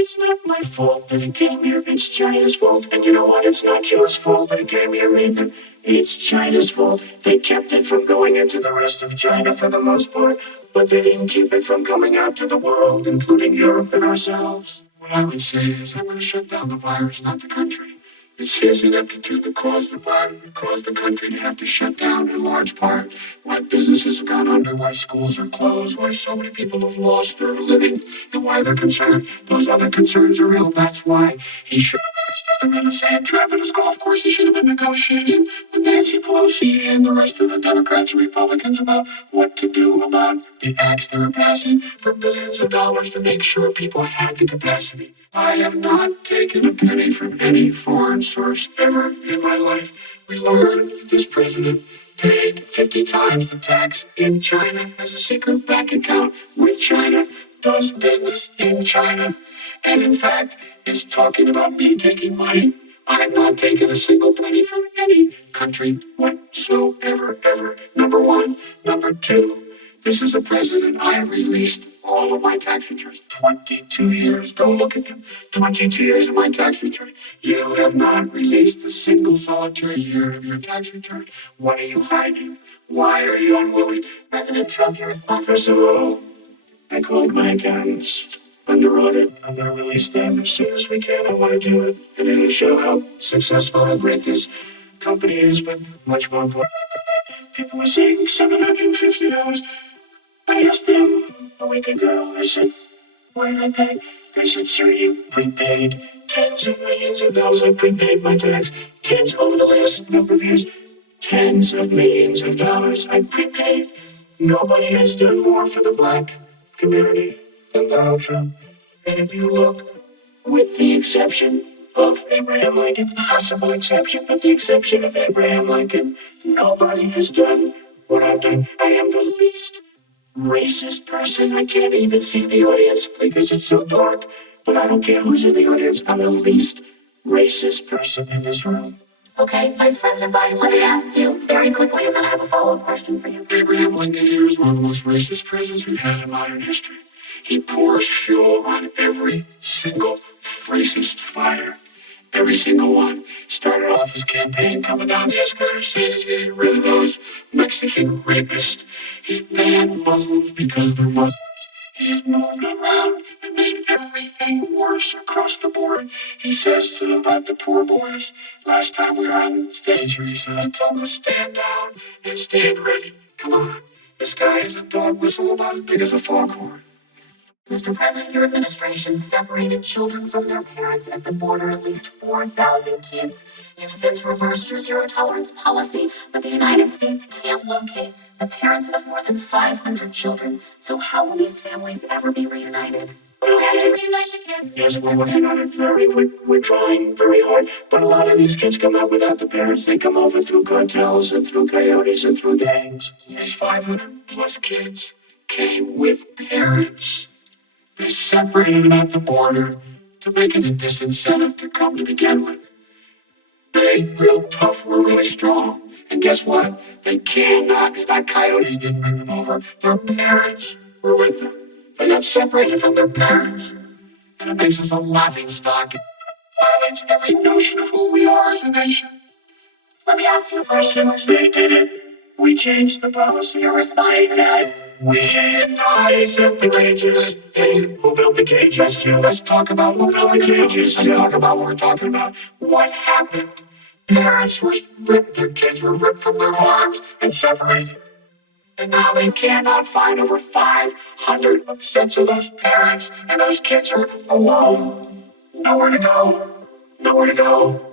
It's not my fault that it came here, it's China's fault. And you know what? It's not yours fault that it came here either. It's China's fault. They kept it from going into the rest of China for the most part, but they didn't keep it from coming out to the world, including Europe and ourselves. What I would say is I'm going to shut down the virus, not the country. It's his ineptitude that caused the virus, that caused the country to have to shut down in large part. Why businesses have gone under, why schools are closed, why so many people have lost their living, and why they're concerned. Those other concerns are real. That's why he should have been instead of in a sand trap at his golf course. He should have been negotiating with Nancy Pelosi and the rest of the Democrats and Republicans about what to do about the acts they were passing for billions of dollars to make sure people had the capacity. I have not taken a penny from any foreign source ever in my life. We learned that this president paid 50 times the tax in China, has a secret bank account with China, does business in China, and in fact is talking about me taking money. I have not taken a single penny from any country whatsoever, ever. Number one. Number two, this is a president I have released all of my tax returns. 22 years. Go look at them. 22 years of my tax return. You have not released a single solitary year of your tax return. What are you hiding? Why are you unwilling? President Trump, you're responsible. First of all, I called my accountants under audit. I'm going to release them as soon as we can. I want to do it. And it'll show how successful, how great this company is. But much more important, people were saying $750. I asked them a week ago, I said, what did I pay? They said, sir, you prepaid tens of millions of dollars. I prepaid my tax tens over the last number of years. Tens of millions of dollars I prepaid. Nobody has done more for the black community than Donald Trump. And if you look, with the exception of Abraham Lincoln, possible exception, but the exception of Abraham Lincoln, nobody has done what I've done. I am the least racist person. I can't even see the audience because it's so dark, but I don't care who's in the audience. I'm the least racist person in this room. Okay, Vice President Biden, let me ask you very quickly, and then I have a follow-up question for you. Abraham Lincoln here is one of the most racist presidents we've had in modern history. He pours fuel on every single racist fire. Every single one. Started off his campaign coming down the escalator saying he's getting rid of those Mexican rapists. He's banned Muslims because they're Muslims. He's moved around and made everything worse across the board. He says to them about the poor boys. Last time we were on stage, he said, I told them to stand down and stand ready. Come on. This guy is a dog whistle about as big as a foghorn. Mr. President, your administration separated children from their parents at the border, at least 4,000 kids. You've since reversed your zero-tolerance policy, but the United States can't locate the parents of more than 500 children. So how will these families ever be reunited? We have to reunite the kids. Yes, we're working on it we're trying very hard, but a lot of these kids come out without the parents. They come over through cartels and through coyotes and through gangs. These 500 plus kids came with parents. They separated them at the border to make it a disincentive to come to begin with. Big, real tough, we're really strong. And guess what? They cannot, because that coyotes didn't bring them over. Their parents were with them. They got separated from their parents. And it makes us a laughing stock. It violates every notion of who we are as a nation. Let me ask you a question. They did it. We changed the policy. Your response to that? We did not accept the cages. Who built the cages? Let's talk about who built the cages. Let's talk about what we're talking about. What happened? Parents were ripped, their kids were ripped from their arms and separated. And now they cannot find over 500 sets of those parents, and those kids are alone. Nowhere to go. Nowhere to go.